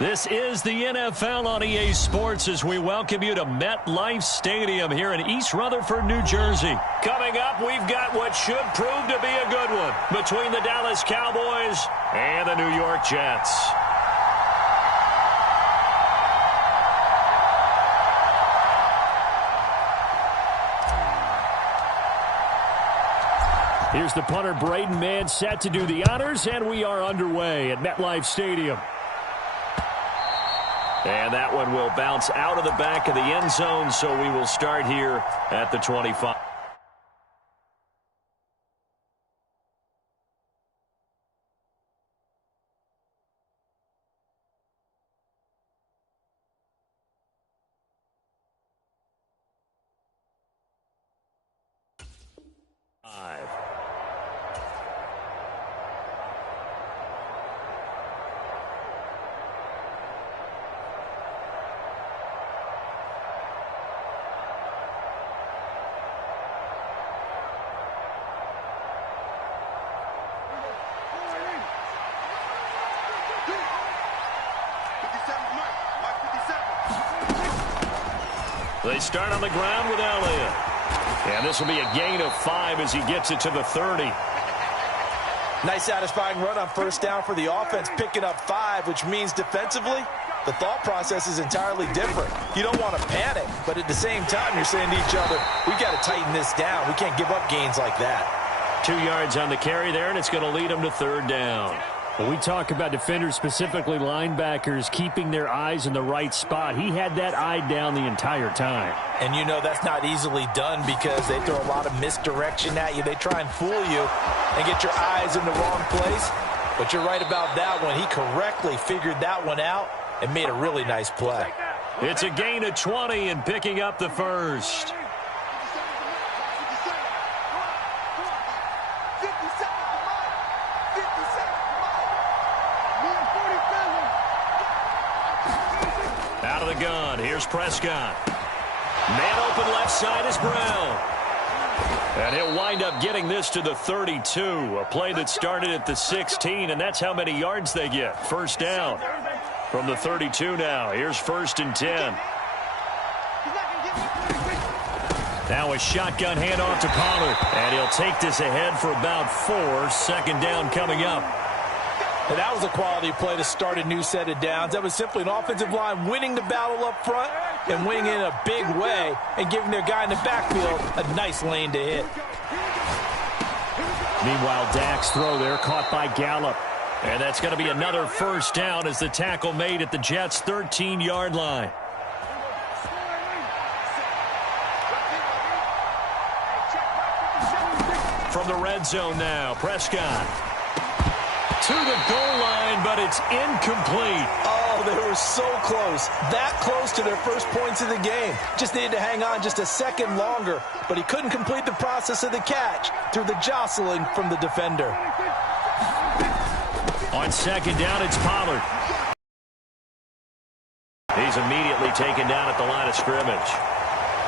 This is the NFL on EA Sports as we welcome you to MetLife Stadium here in East Rutherford, New Jersey. Coming up, we've got what should prove to be a good one between the Dallas Cowboys and the New York Jets. Here's the punter, Braden Mann, set to do the honors, and we are underway at MetLife Stadium. And that one will bounce out of the back of the end zone, so we will start here at the 25. They start on the ground with Elliott. And this will be a gain of 5 as he gets it to the 30. Nice satisfying run on first down for the offense, picking up 5, which means defensively, the thought process is entirely different. You don't want to panic, but at the same time, you're saying to each other, we got to tighten this down. We can't give up gains like that. 2 yards on the carry there, and it's going to lead them to third down. When we talk about defenders, specifically linebackers, keeping their eyes in the right spot, he had that eye down the entire time. And you know that's not easily done because they throw a lot of misdirection at you. They try and fool you and get your eyes in the wrong place. But you're right about that one. He correctly figured that one out and made a really nice play. It's a gain of 20 and picking up the first. Out of the gun, here's Prescott. Man open left side is Brown. And he'll wind up getting this to the 32. A play that started at the 16, and that's how many yards they get. First down from the 32 now. Here's 1st and 10. Now a shotgun handoff to Pollard. And he'll take this ahead for about 4. Second down coming up. And that was a quality play to start a new set of downs. That was simply an offensive line winning the battle up front and winning in a big way and giving their guy in the backfield a nice lane to hit. Meanwhile, Dak's throw there caught by Gallup. And that's going to be another first down as the tackle made at the Jets' 13-yard line. From the red zone now, Prescott. To the goal line, but it's incomplete. Oh, they were so close. That close to their first points of the game. Just needed to hang on just a second longer, but he couldn't complete the process of the catch through the jostling from the defender. On second down, it's Pollard. He's immediately taken down at the line of scrimmage.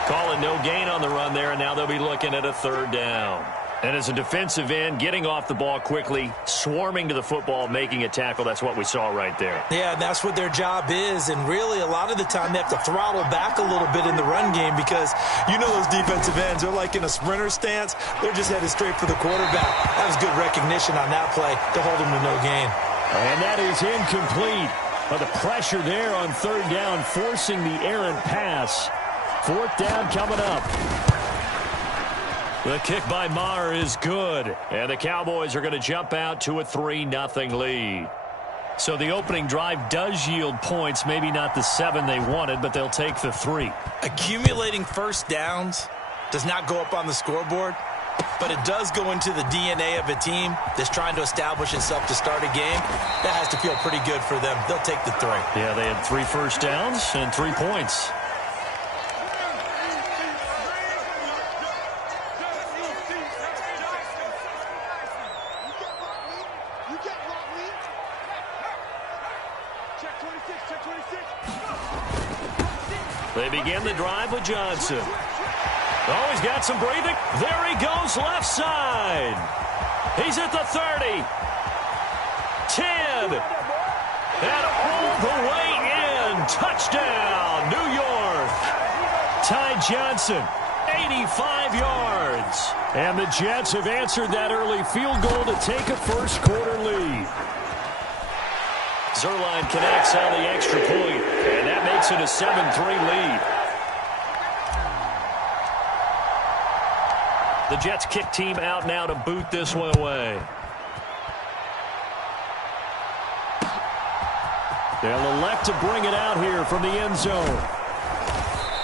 Calling no gain on the run there, and now they'll be looking at a third down. And as a defensive end, getting off the ball quickly, swarming to the football, making a tackle, that's what we saw right there. Yeah, and that's what their job is. And really, a lot of the time, they have to throttle back a little bit in the run game because you know those defensive ends, they're like in a sprinter stance. They're just headed straight for the quarterback. That was good recognition on that play to hold them to no gain. And that is incomplete. But the pressure there on third down, forcing the errant pass. Fourth down coming up. The kick by Maher is good. And the Cowboys are going to jump out to a 3-0 lead. So the opening drive does yield points. Maybe not the 7 they wanted, but they'll take the 3. Accumulating first downs does not go up on the scoreboard, but it does go into the DNA of a team that's trying to establish itself to start a game. That has to feel pretty good for them. They'll take the 3. Yeah, they had 3 first downs and 3 points. They begin the drive with Johnson. Oh, he's got some breathing. There he goes, left side. He's at the 30. 10. And all the way in. Touchdown, New York. Ty Johnson, 85 yards. And the Jets have answered that early field goal to take a first-quarter lead. Zuerlein connects on the extra point, and that makes it a 7-3 lead. The Jets kick team out now to boot this one away. They'll elect to bring it out here from the end zone.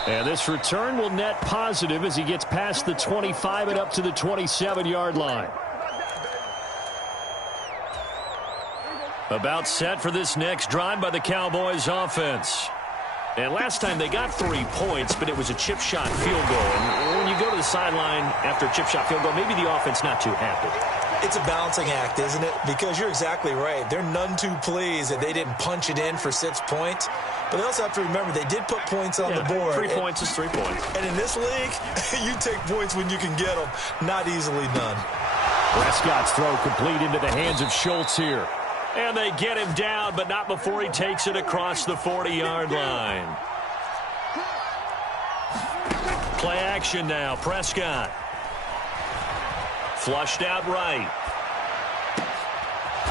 And this return will net positive as he gets past the 25 and up to the 27-yard line. About set for this next drive by the Cowboys offense. And last time they got 3 points, but it was a chip shot field goal. And when you go to the sideline after a chip shot field goal, maybe the offense not too happy. It's a balancing act, isn't it? Because you're exactly right. They're none too pleased that they didn't punch it in for 6 points. But they also have to remember they did put points on the board. 3 points is 3 points. And in this league, you take points when you can get them. Not easily done. Prescott's throw complete into the hands of Schultz here. And they get him down, but not before he takes it across the 40-yard line. Play action now. Prescott. Flushed out right.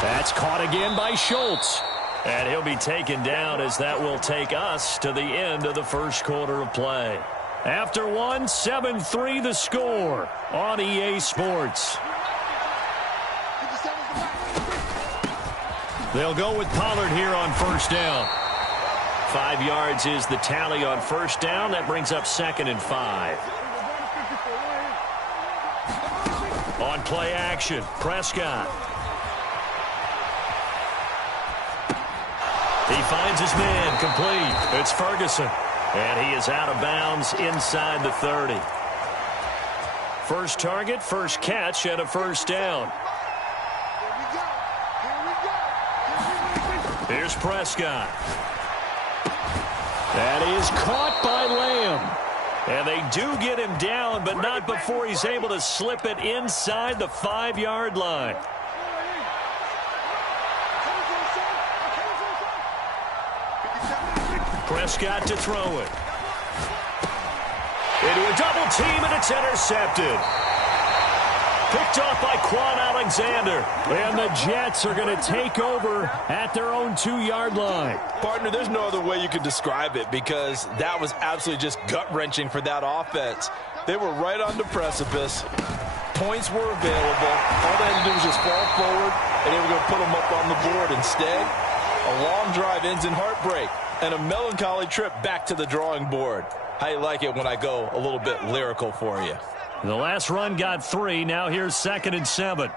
That's caught again by Schultz. And he'll be taken down as that will take us to the end of the first quarter of play. After one, 7-3 the score on EA Sports. They'll go with Pollard here on first down. 5 yards is the tally on first down. That brings up 2nd and 5. On play action, Prescott. He finds his man complete. It's Ferguson. And he is out of bounds inside the 30. First target, first catch, and a first down. Here's Prescott. That is caught by Lamb. And they do get him down, but not before he's able to slip it inside the 5-yard line. Prescott to throw it. Into a double team, and it's intercepted. Picked off by Quan Alexander. And the Jets are going to take over at their own 2-yard line. Partner, there's no other way you could describe it because that was absolutely just gut-wrenching for that offense. They were right on the precipice. Points were available. All they had to do was just fall forward, and they were going to put them up on the board. Instead, a long drive ends in heartbreak and a melancholy trip back to the drawing board. How you like it when I go a little bit lyrical for you? The last run got 3. Now here's 2nd and 7.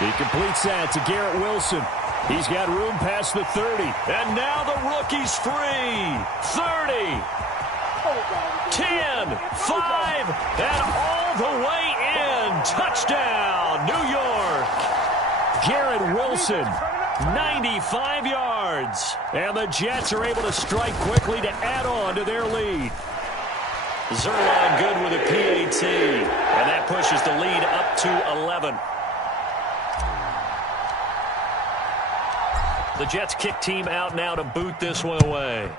He completes that to Garrett Wilson. He's got room past the 30. And now the rookie's free. 30. 10. 5. And all the way in. Touchdown, New York. Garrett Wilson, 95 yards. And the Jets are able to strike quickly to add on to their lead. Zuerlein good with a PAT. And that pushes the lead up to 11. The Jets kick team out now to boot this one away.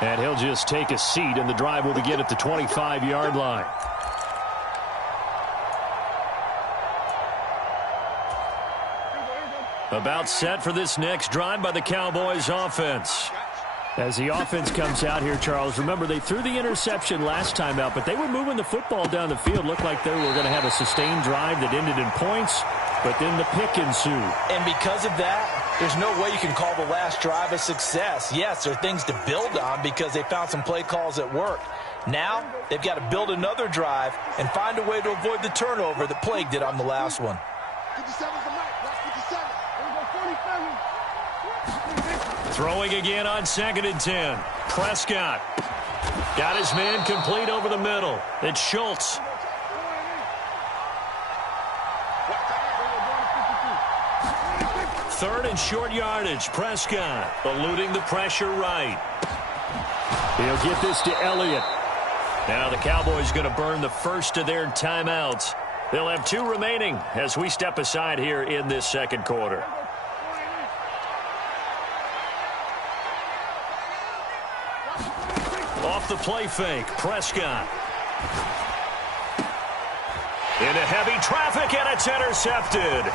And he'll just take a seat, and the drive will begin at the 25-yard line. About set for this next drive by the Cowboys offense. As the offense comes out here, Charles, remember they threw the interception last time out, but they were moving the football down the field. Looked like they were going to have a sustained drive that ended in points, but then the pick ensued. And because of that, there's no way you can call the last drive a success. Yes, there are things to build on because they found some play calls that worked. Now, they've got to build another drive and find a way to avoid the turnover that plagued it on the last one. Throwing again on 2nd and 10. Prescott got his man complete over the middle. It's Schultz. third and short yardage. Prescott eluding the pressure right. He'll get this to Elliott. Now the Cowboys going to burn the first of their timeouts. They'll have 2 remaining as we step aside here in this second quarter. Off the play fake, Prescott. Into heavy traffic, and it's intercepted.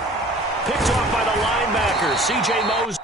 Picked off by the linebacker, C.J. Moses.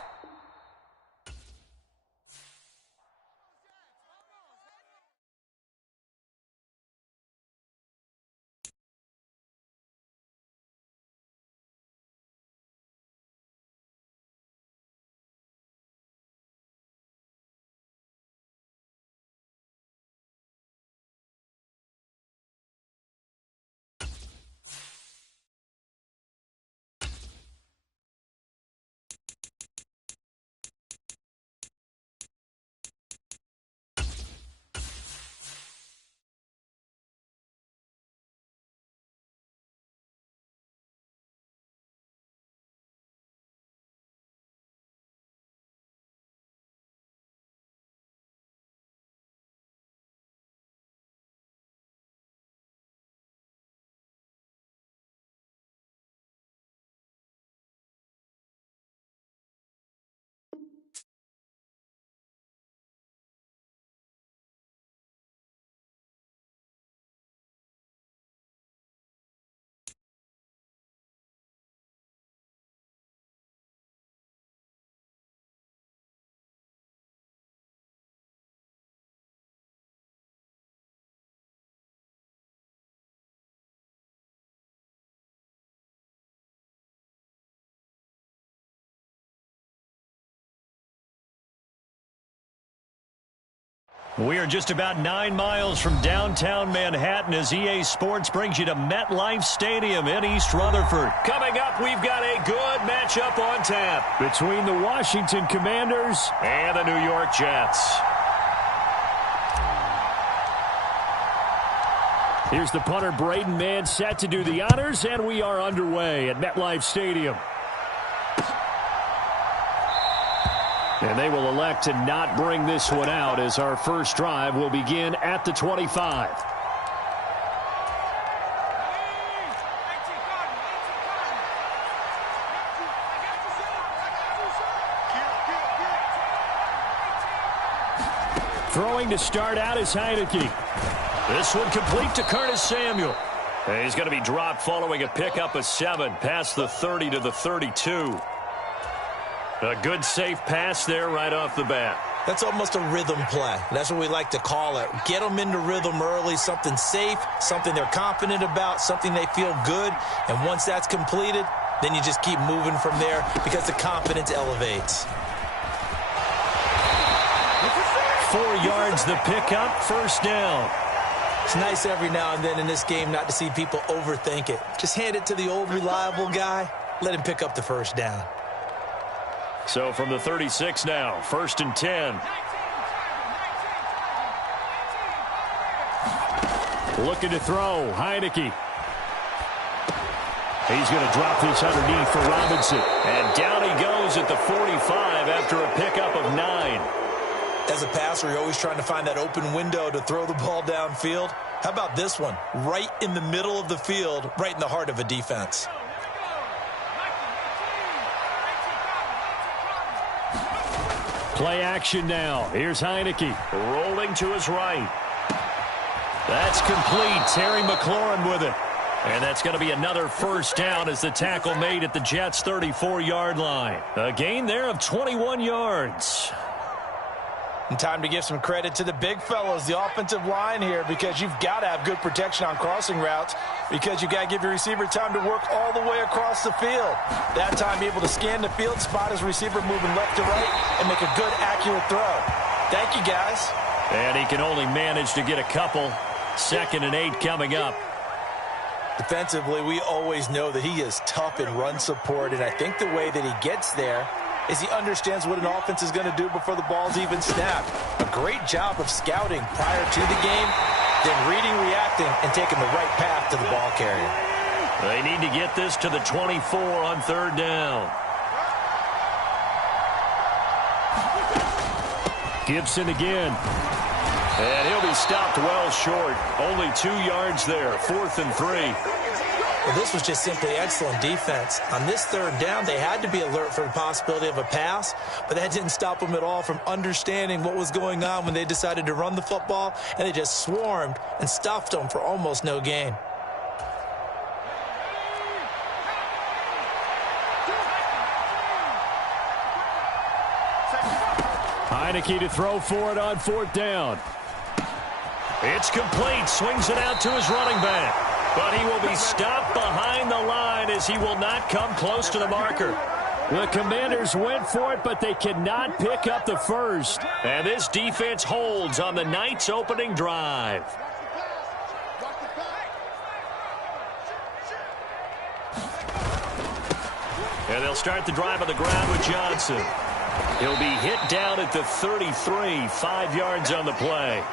We are just about 9 miles from downtown Manhattan as EA Sports brings you to MetLife Stadium in East Rutherford. Coming up, we've got a good matchup on tap between the Washington Commanders and the New York Jets. Here's the punter, Braden Mann, set to do the honors, and we are underway at MetLife Stadium. And they will elect to not bring this one out as our first drive will begin at the 25. Throwing to start out is Heineke. This one complete to Curtis Samuel. And he's going to be dropped following a pickup of 7 past the 30 to the 32. A good, safe pass there right off the bat. That's almost a rhythm play. That's what we like to call it. Get them into rhythm early, something safe, something they're confident about, something they feel good. And once that's completed, then you just keep moving from there because the confidence elevates. 4 yards the pickup, first down. It's nice every now and then in this game not to see people overthink it. Just hand it to the old reliable guy. Let him pick up the first down. So from the 36 now, first and 10. Looking to throw, Heineke. He's going to drop this underneath for Robinson. And down he goes at the 45 after a pickup of 9. As a passer, you're always trying to find that open window to throw the ball downfield. How about this one? Right in the middle of the field, right in the heart of a defense. Play action now. Here's Heineke rolling to his right. That's complete. Terry McLaurin with it. And that's going to be another first down as the tackle made at the Jets' 34-yard line. A gain there of 21 yards. And time to give some credit to the big fellows, the offensive line here, because you've got to have good protection on crossing routes because you've got to give your receiver time to work all the way across the field. That time, be able to scan the field, spot his receiver moving left to right, and make a good, accurate throw. Thank you, guys. And he can only manage to get a couple. 2nd and 8 coming up. Defensively, we always know that he is tough in run support, and I think the way that he gets there is he understands what an offense is going to do before the ball's even snapped. A great job of scouting prior to the game, then reading, reacting, and taking the right path to the ball carrier. They need to get this to the 24 on 3rd down. Gibson again. And he'll be stopped well short. Only 2 yards there. 4th and 3. Well, this was just simply excellent defense. On this 3rd down, they had to be alert for the possibility of a pass, but that didn't stop them at all from understanding what was going on when they decided to run the football, and they just swarmed and stuffed them for almost no gain. Heineke to throw for it on 4th down. It's complete. Swings it out to his running back. But he will be stopped behind the line as he will not come close to the marker. The Commanders went for it, but they cannot pick up the first. And this defense holds on the night's opening drive. And they'll start the drive on the ground with Johnson. He'll be hit down at the 33, 5 yards on the play.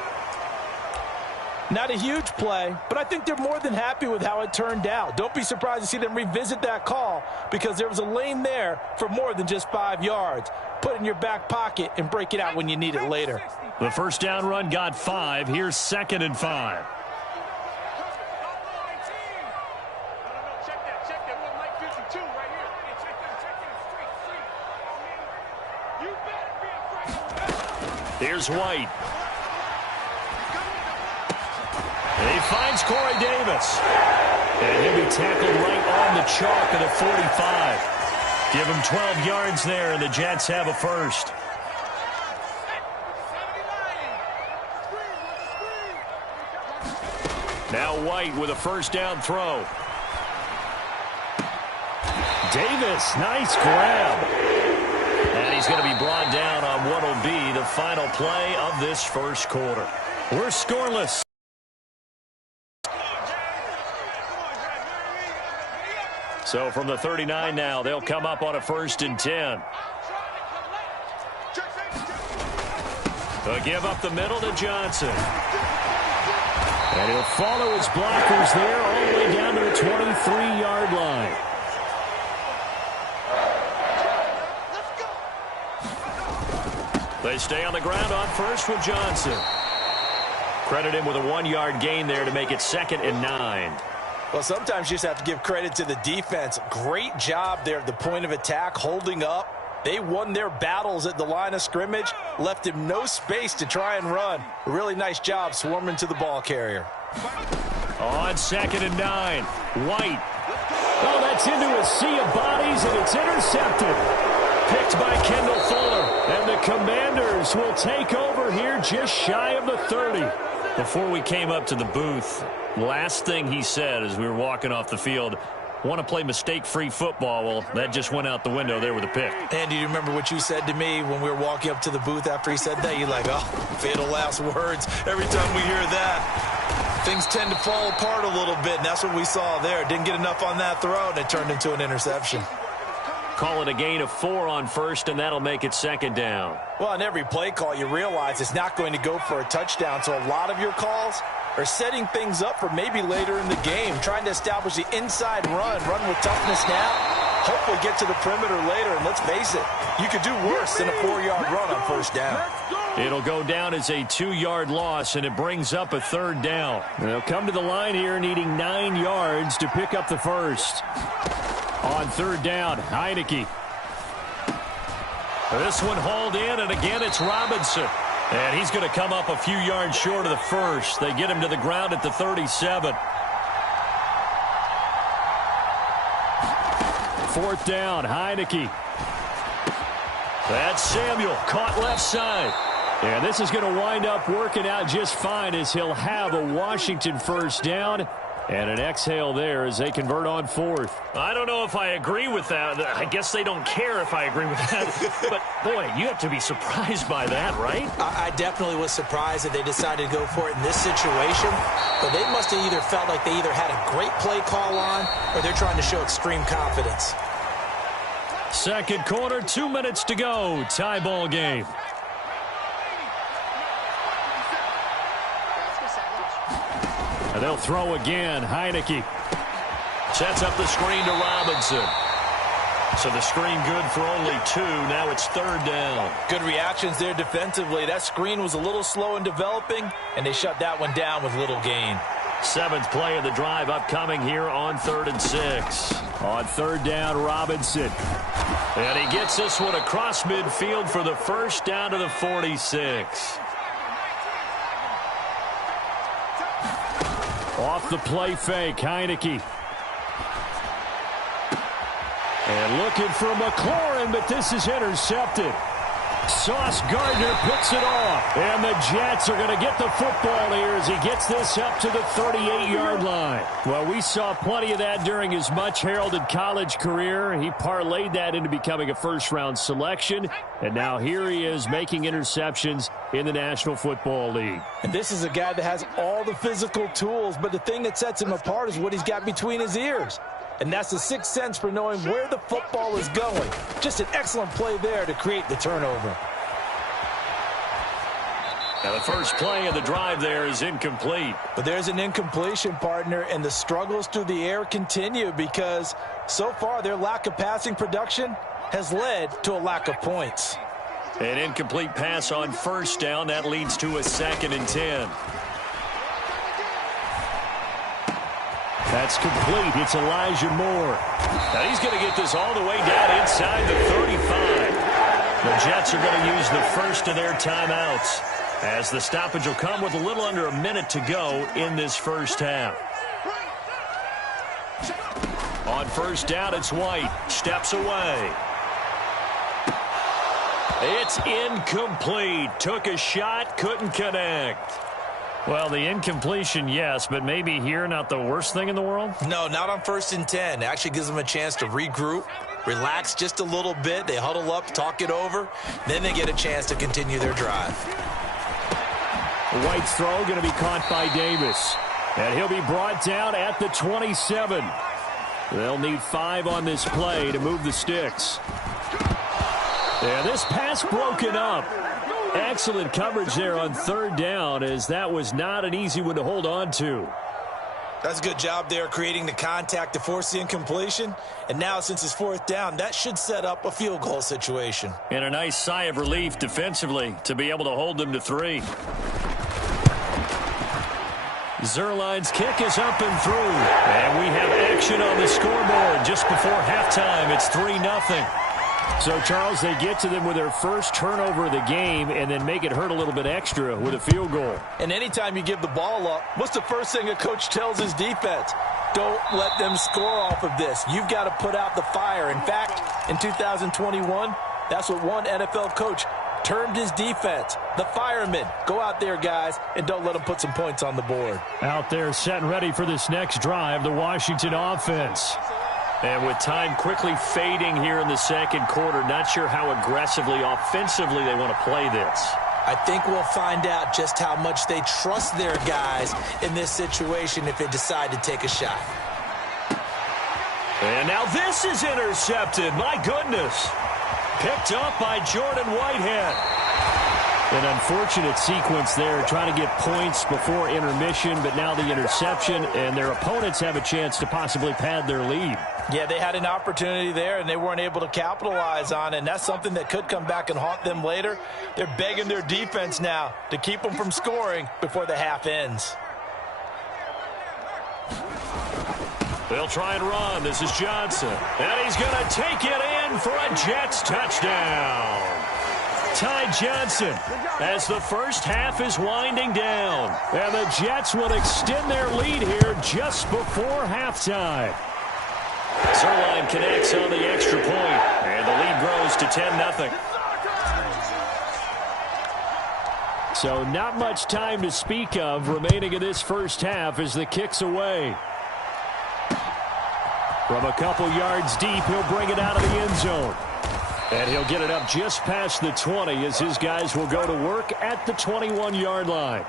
Not a huge play, but I think they're more than happy with how it turned out. Don't be surprised to see them revisit that call because there was a lane there for more than just 5 yards. Put it in your back pocket and break it out when you need it later. The first down run got 5. Here's 2nd and 5. Here's White. And he finds Corey Davis. And he'll be tackled right on the chalk of the 45. Give him 12 yards there, and the Jets have a first. Now White with a first down throw. Davis, nice grab. And he's going to be brought down on what will be the final play of this first quarter. We're scoreless. So from the 39 now, they'll come up on a 1st and 10. They'll give up the middle to Johnson. And he'll follow his blockers there all the way down to the 23-yard line. They stay on the ground on 1st with Johnson. Credit him with a 1-yard gain there to make it 2nd and 9. Well, sometimes you just have to give credit to the defense. Great job there at the point of attack, holding up. They won their battles at the line of scrimmage, left him no space to try and run. A really nice job swarming to the ball carrier. On 2nd and 9, White. Oh, that's into a sea of bodies, and it's intercepted. Picked by Kendall Fuller, and the Commanders will take over here just shy of the 30. Before we came up to the booth, last thing he said as we were walking off the field, want to play mistake-free football. Well, that just went out the window there with a pick. And do you remember what you said to me when we were walking up to the booth after he said that? You're like, oh, fatal last words. Every time we hear that, things tend to fall apart a little bit, and that's what we saw there. Didn't get enough on that throw, and it turned into an interception. Call it a gain of 4 on 1st, and that'll make it 2nd down. Well, on every play call, you realize it's not going to go for a touchdown, so a lot of your calls are setting things up for maybe later in the game, trying to establish the inside run with toughness now, hopefully get to the perimeter later, and let's face it, you could do worse than a 4-yard run on 1st down. It'll go down as a 2-yard loss, and it brings up a 3rd down. They'll come to the line here needing 9 yards to pick up the first. On 3rd down, Heineke. This one hauled in, and again it's Robinson. And he's going to come up a few yards short of the first. They get him to the ground at the 37. 4th down, Heineke. That's Samuel, caught left side. And this is going to wind up working out just fine as he'll have a Washington first down. And an exhale there as they convert on 4th. I don't know if I agree with that. I guess they don't care if I agree with that. But, boy, you have to be surprised by that, right? I definitely was surprised that they decided to go for it in this situation. But they must have either felt like they either had a great play call on or they're trying to show extreme confidence. 2nd quarter, 2 minutes to go. Tie ball game. And they'll throw again. Heineke sets up the screen to Robinson. So the screen good for only 2. Now it's 3rd down. Good reactions there defensively. That screen was a little slow in developing, and they shut that one down with little gain. 7th play of the drive upcoming here on 3rd and 6. On 3rd down, Robinson. And he gets this one across midfield for the first down to the 46. Off the play fake, Heineke. And looking for McLaurin, but this is intercepted. Sauce Gardner picks it off. And the Jets are going to get the football here as he gets this up to the 38-yard line. Well, we saw plenty of that during his much-heralded college career. He parlayed that into becoming a first-round selection. And now here he is making interceptions in the National Football League. And this is a guy that has all the physical tools, but the thing that sets him apart is what he's got between his ears. And that's the sixth sense for knowing where the football is going. Just an excellent play there to create the turnover. Now the first play of the drive there is incomplete. But there's an incompletion, partner, and the struggles through the air continue because so far their lack of passing production has led to a lack of points. An incomplete pass on 1st down. That leads to a 2nd and 10. That's complete. It's Elijah Moore. Now he's going to get this all the way down inside the 35. The Jets are going to use the first of their timeouts, as the stoppage will come with a little under a minute to go in this first half. On 1st down, it's White. Steps away. It's incomplete. Took a shot, couldn't connect. Well, the incompletion, yes, but maybe here not the worst thing in the world? No, not on 1st and 10. It actually gives them a chance to regroup, relax just a little bit. They huddle up, talk it over. Then they get a chance to continue their drive. White's throw going to be caught by Davis. And he'll be brought down at the 27. They'll need 5 on this play to move the sticks. And this pass broken up. Excellent coverage there on 3rd down, as that was not an easy one to hold on to. That's a good job there creating the contact to force the incompletion. And now since it's 4th down, that should set up a field goal situation. And a nice sigh of relief defensively to be able to hold them to 3. Zuerlein's kick is up and through. And we have action on the scoreboard just before halftime. It's 3-0. So, Charles, they get to them with their first turnover of the game and then make it hurt a little bit extra with a field goal. And anytime you give the ball up, what's the first thing a coach tells his defense? Don't let them score off of this. You've got to put out the fire. In fact, in 2021, that's what one NFL coach termed his defense. The firemen. Go out there, guys, and don't let them put some points on the board. Out there set and ready for this next drive, the Washington offense. And with time quickly fading here in the 2nd quarter, not sure how aggressively, offensively they want to play this. I think we'll find out just how much they trust their guys in this situation if they decide to take a shot. And now this is intercepted. My goodness. Picked up by Jordan Whitehead. An unfortunate sequence there, trying to get points before intermission, but now the interception, and their opponents have a chance to possibly pad their lead. Yeah, they had an opportunity there, and they weren't able to capitalize on it, and that's something that could come back and haunt them later. They're begging their defense now to keep them from scoring before the half ends. They'll try and run. This is Johnson. And he's going to take it in for a Jets touchdown. Ty Johnson, as the first half is winding down. And the Jets will extend their lead here just before halftime. Zuerlein connects on the extra point, and the lead grows to 10-0. So not much time to speak of remaining in this first half as the kick's away. From a couple yards deep, he'll bring it out of the end zone. And he'll get it up just past the 20 as his guys will go to work at the 21-yard line.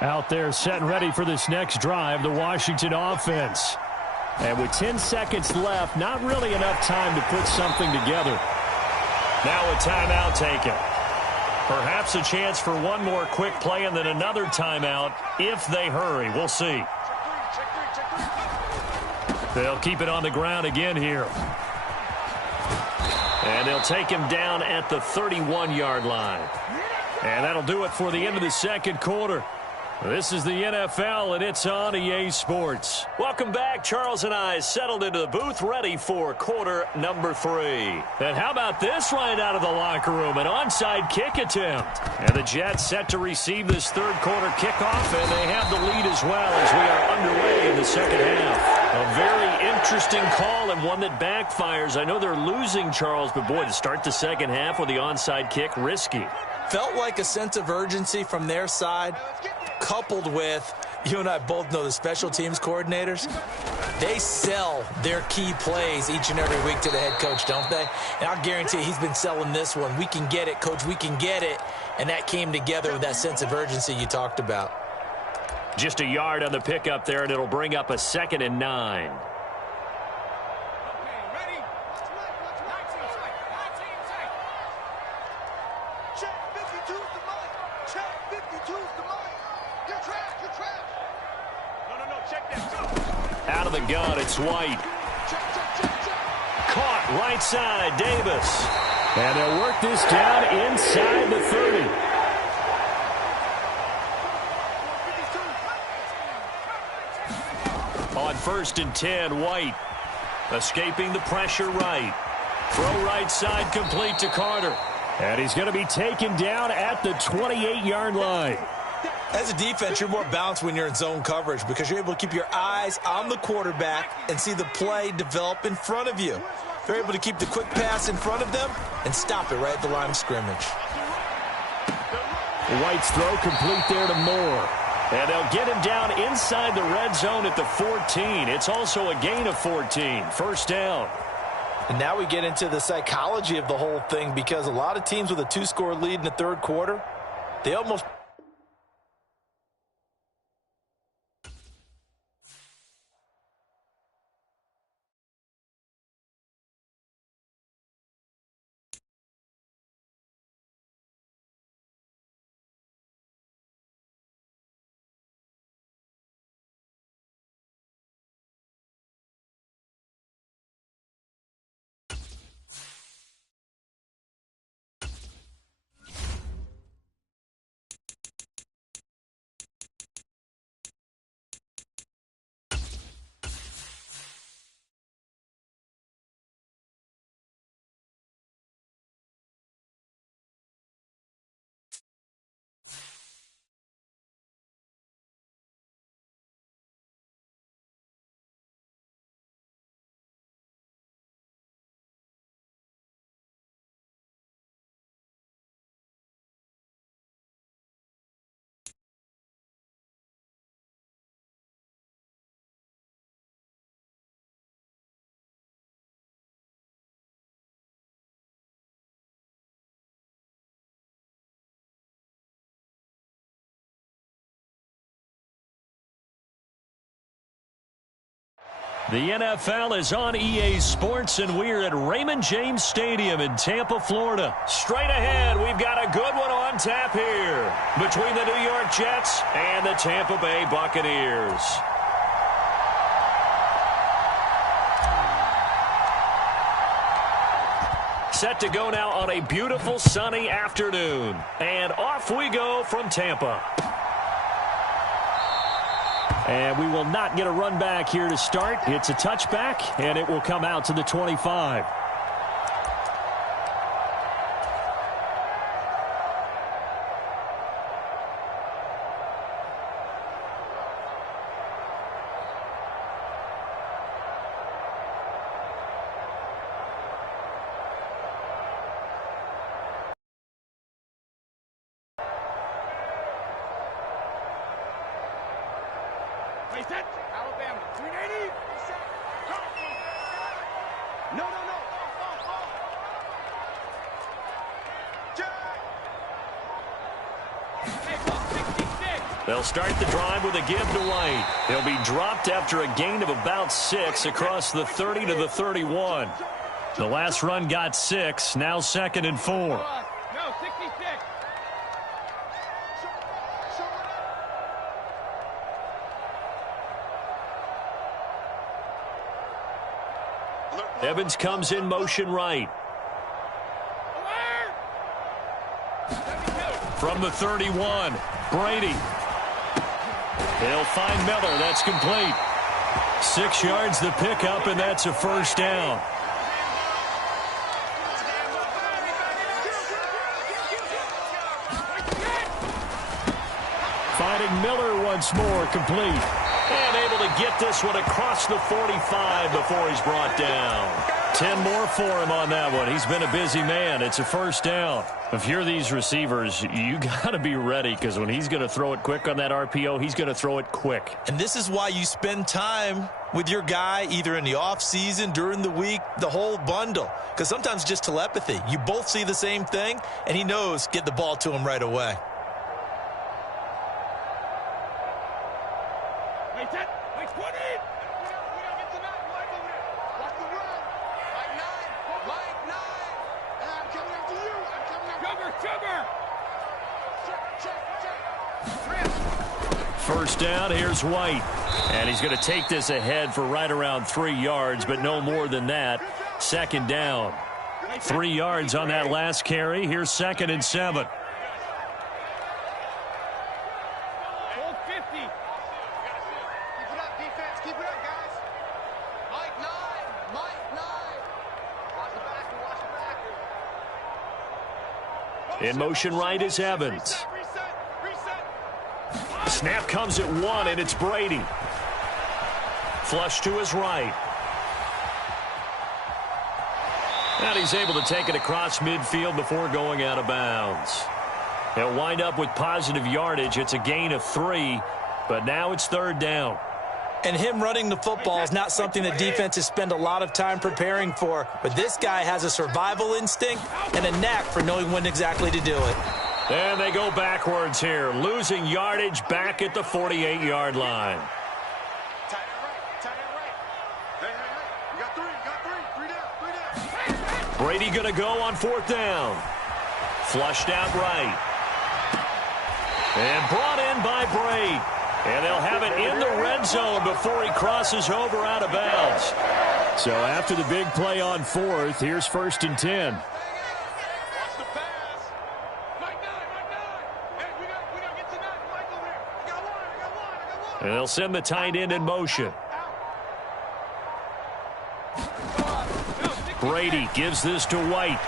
Out there set and ready for this next drive, the Washington offense. And with 10 seconds left, not really enough time to put something together. Now a timeout taken. Perhaps a chance for one more quick play and then another timeout if they hurry. We'll see. They'll keep it on the ground again here. And they'll take him down at the 31-yard line. And that'll do it for the end of the second quarter. This is the NFL, and it's on EA Sports. Welcome back. Charles and I settled into the booth, ready for quarter number 3. And how about this right out of the locker room? An onside kick attempt. And the Jets set to receive this third quarter kickoff, and they have the lead as well as we are underway in the second half. A very interesting call and one that backfires. I know they're losing, Charles, but boy, to start the second half with the onside kick, risky. Felt like a sense of urgency from their side, coupled with, you and I both know the special teams coordinators, they sell their key plays each and every week to the head coach, don't they? And I'll guarantee he's been selling this one. We can get it, coach, we can get it. And that came together with that sense of urgency you talked about. Just a yard on the pickup there, and it'll bring up a 2nd and 9. Out of the gun, it's White. Caught right side, Davis. And they'll work this down inside the 30. On 1st and 10, White. Escaping the pressure right. Throw right side complete to Carter. And he's going to be taken down at the 28-yard line. As a defense, you're more balanced when you're in zone coverage because you're able to keep your eyes on the quarterback and see the play develop in front of you. You're able to keep the quick pass in front of them and stop it right at the line of scrimmage. White's throw complete there to Moore. And they'll get him down inside the red zone at the 14. It's also a gain of 14. First down. And now we get into the psychology of the whole thing because a lot of teams with a 2-score lead in the third quarter, they almost... The NFL is on EA Sports, and we're at Raymond James Stadium in Tampa, Florida. Straight ahead, we've got a good one on tap here between the New York Jets and the Tampa Bay Buccaneers. Set to go now on a beautiful sunny afternoon. And off we go from Tampa. And we will not get a run back here to start. It's a touchback, and it will come out to the 25. Alabama, 380. No. They'll start the drive with a give to White. He'll be dropped after a gain of about 6 across the 30 to the 31. The last run got 6, now 2nd and 4. No, 66. Evans comes in motion right. From the 31, Brady. He'll find Miller. That's complete. 6 yards the pickup, and that's a first down. Finding Miller once more, complete. And able to get this one across the 45 before he's brought down. 10 more for him on that one. He's been a busy man. It's a first down. If you're these receivers, you got to be ready, because when he's going to throw it quick on that RPO, he's going to throw it quick. And this is why you spend time with your guy either in the offseason, during the week, the whole bundle. Because sometimes just telepathy. You both see the same thing, and he knows get the ball to him right away. First down, here's White. And he's going to take this ahead for right around 3 yards, but no more than that. Second down. 3 yards on that last carry. Here's 2nd and 7. In motion right is Evans. Snap comes at 1, and it's Brady. Flush to his right. And he's able to take it across midfield before going out of bounds. He'll wind up with positive yardage. It's a gain of 3, but now it's 3rd down. And him running the football is not something that defenses spend a lot of time preparing for. But this guy has a survival instinct and a knack for knowing when exactly to do it. And they go backwards here, losing yardage back at the 48-yard line. Brady going to go on 4th down. Flushed out right. And brought in by Brady. And they'll have it in the red zone before he crosses over out of bounds. So after the big play on 4th, here's 1st and 10. And they'll send the tight end in motion. Brady gives this to White.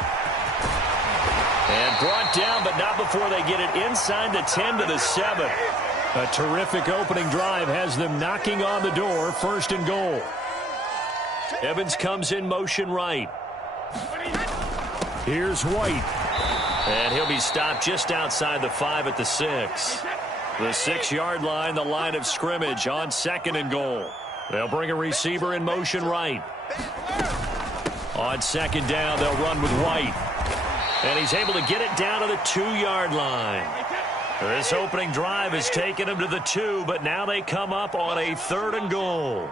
And brought down, but not before they get it inside the 10 to the 7. A terrific opening drive has them knocking on the door. 1st and goal. Evans comes in motion right. Here's White. And he'll be stopped just outside the 5 at the 6. The 6-yard line, the line of scrimmage on 2nd and goal. They'll bring a receiver in motion right. On 2nd down, they'll run with White. And he's able to get it down to the 2-yard line. This opening drive has taken him to the 2, but now they come up on a 3rd and goal.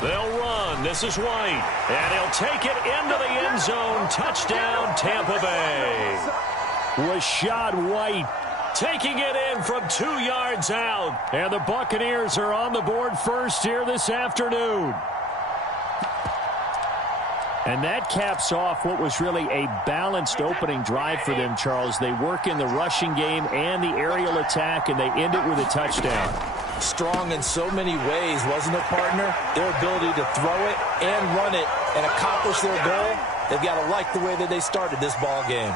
They'll run. This is White. And he'll take it into the end zone. Touchdown, Tampa Bay. Rashad White taking it in from 2 yards out. And the Buccaneers are on the board first here this afternoon. And that caps off what was really a balanced opening drive for them, Charles. They work in the rushing game and the aerial attack, and they end it with a touchdown. Strong in so many ways, wasn't it, partner? Their ability to throw it and run it and accomplish their goal, they've got to like the way that they started this ball game.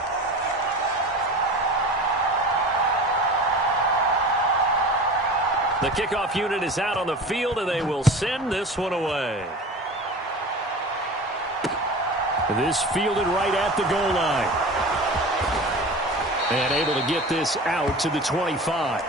The kickoff unit is out on the field, and they will send this one away. This fielded right at the goal line. And able to get this out to the 25.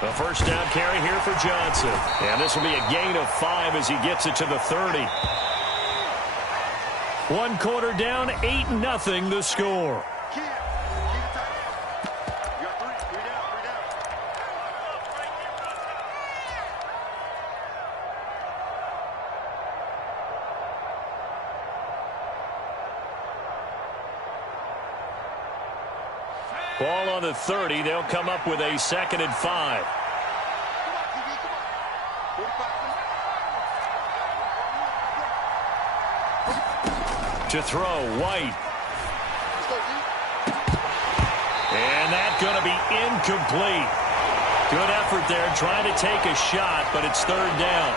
The first down carry here for Johnson. And this will be a gain of 5 as he gets it to the 30. One quarter down, 8-0 the score. Ball on the 30. They'll come up with a 2nd and 5. To throw, White. And that's going to be incomplete. Good effort there trying to take a shot, but it's 3rd down.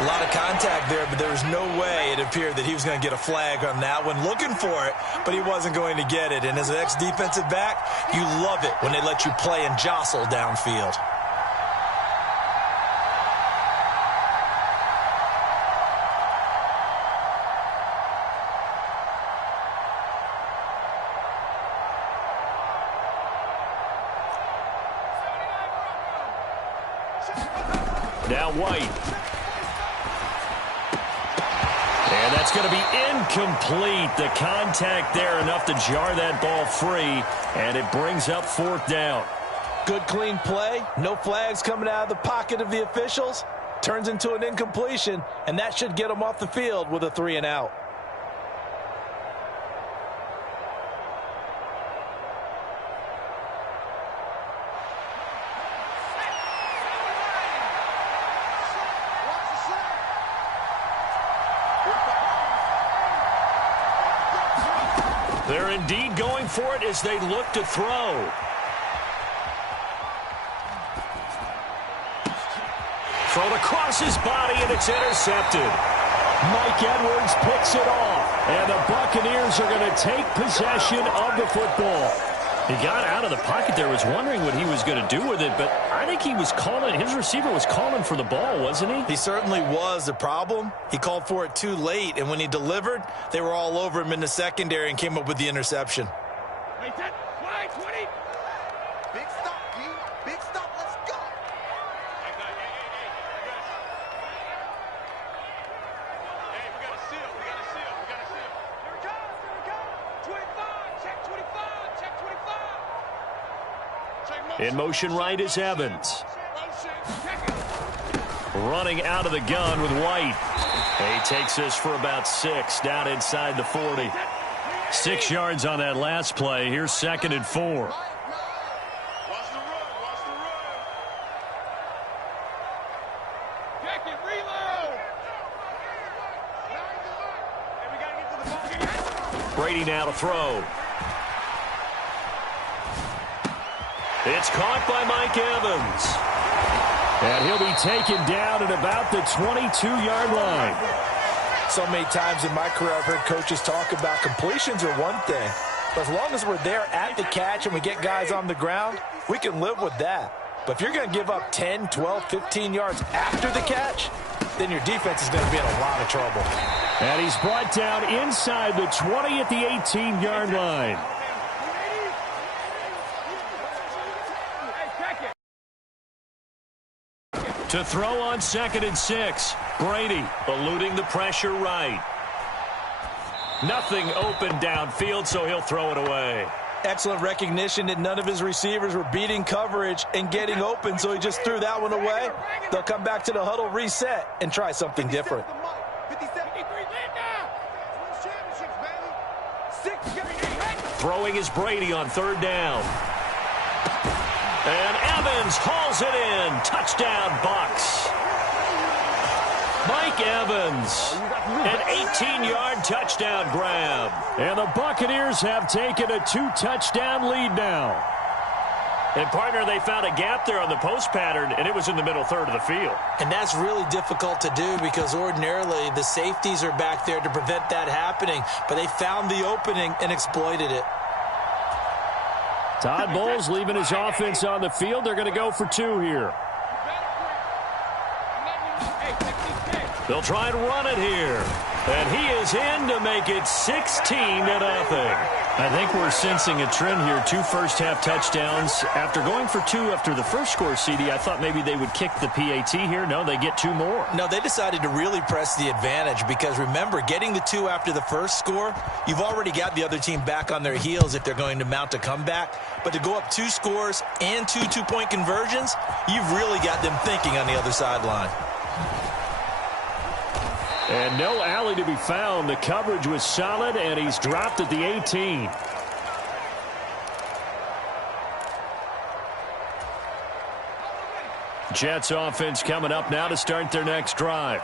A lot of contact there, but there was no way it appeared that he was going to get a flag on that one. Looking for it, but he wasn't going to get it. And as an ex-defensive back, you love it when they let you play and jostle downfield. Now White. And that's going to be incomplete. The contact there enough to jar that ball free, and it brings up 4th down. Good clean play. No flags coming out of the pocket of the officials. Turns into an incompletion, and that should get them off the field with a 3 and out. They're indeed going for it as they look to throw. Thrown across his body, and it's intercepted. Mike Edwards picks it off, and the Buccaneers are going to take possession of the football. He got out of the pocket there, was wondering what he was going to do with it, but I think he was calling, his receiver was calling for the ball, wasn't he? He certainly was. The problem, he called for it too late, and when he delivered, they were all over him in the secondary and came up with the interception. Wait, that slide 20. Big stop, G. Big stop. Let's go. Hey, we got a seal. We got a seal. We got a seal. Here it comes. Here it comes. 25. Check 25. Check 25. Check motion. In motion right is Evans. Running out of the gun with White. He takes this for about 6 down inside the 40. 6 yards on that last play. Here's 2nd and 4. Watch the run. Watch the run. Check it. Reload. Hey, we got to get to the ball. Brady now to throw. It's caught by Mike Evans. And he'll be taken down at about the 22-yard line. So many times in my career I've heard coaches talk about completions are one thing, but as long as we're there at the catch and we get guys on the ground, we can live with that. But if you're going to give up 10, 12, 15 yards after the catch, then your defense is going to be in a lot of trouble. And he's brought down inside the 20 at the 18-yard line. To throw on 2nd and 6. Brady eluding the pressure right. Nothing open downfield, so he'll throw it away. Excellent recognition that none of his receivers were beating coverage and getting open, so he just threw that one away. They'll come back to the huddle, reset, and try something different. Throwing is Brady on 3rd down. And Evans hauls it in. Touchdown, Bucs. Mike Evans, an 18-yard touchdown grab. And the Buccaneers have taken a 2-touchdown lead now. And, partner, they found a gap there on the post pattern, and it was in the middle 3rd of the field. And that's really difficult to do because ordinarily the safeties are back there to prevent that happening. But they found the opening and exploited it. Todd Bowles leaving his offense on the field. They're going to go for 2 here. They'll try and run it here. And he is in to make it 16-0. I think we're sensing a trend here. 2 first-half touchdowns. After going for 2 after the first score, CD, I thought maybe they would kick the PAT here. No, they get 2 more. No, they decided to really press the advantage because, remember, getting the 2 after the first score, you've already got the other team back on their heels if they're going to mount a comeback. But to go up 2 scores and 2 two-point conversions, you've really got them thinking on the other sideline. And no alley to be found. The coverage was solid, and he's dropped at the 18. Jets offense coming up now to start their next drive.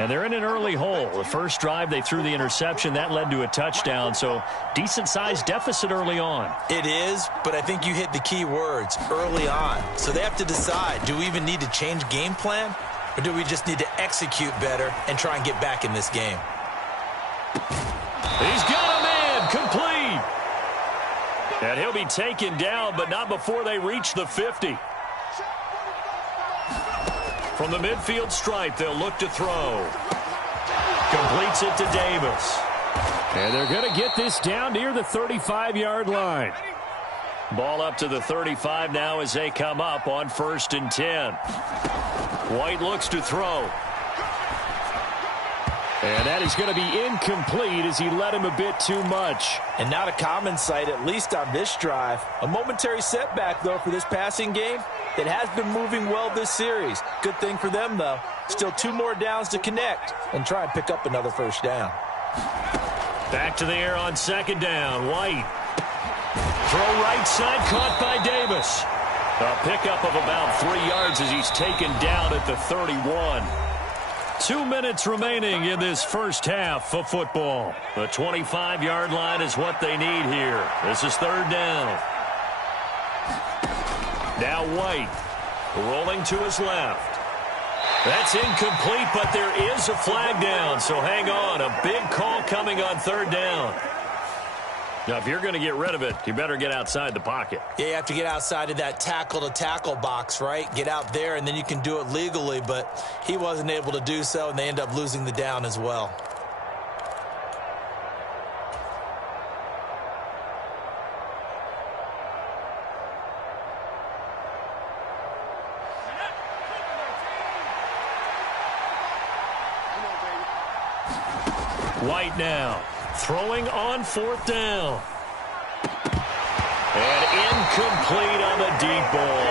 And they're in an early hole. The first drive, they threw the interception. That led to a touchdown, so decent-sized deficit early on. It is, but I think you hit the key words, early on. So they have to decide, do we even need to change game plan? Or do we just need to execute better and try and get back in this game? He's got a man, complete. And he'll be taken down, but not before they reach the 50. From the midfield stripe, they'll look to throw. Completes it to Davis. And they're going to get this down near the 35-yard line. Ball up to the 35 now as they come up on 1st and 10. White looks to throw. And that is going to be incomplete as he led him a bit too much. And not a common sight, at least on this drive. A momentary setback, though, for this passing game that has been moving well this series. Good thing for them, though. Still 2 more downs to connect and try and pick up another first down. Back to the air on 2nd down. White. Throw right side, caught by Davis. A pickup of about 3 yards as he's taken down at the 31. 2 minutes remaining in this first half of football. The 25-yard line is what they need here. This is 3rd down. Now White rolling to his left. That's incomplete, but there is a flag down, so hang on. A big call coming on 3rd down. Now, if you're going to get rid of it, you better get outside the pocket. Yeah, you have to get outside of that tackle-to-tackle box, right? Get out there, and then you can do it legally, but he wasn't able to do so, and they end up losing the down as well. White now. Throwing on 4th down. And incomplete on the deep ball.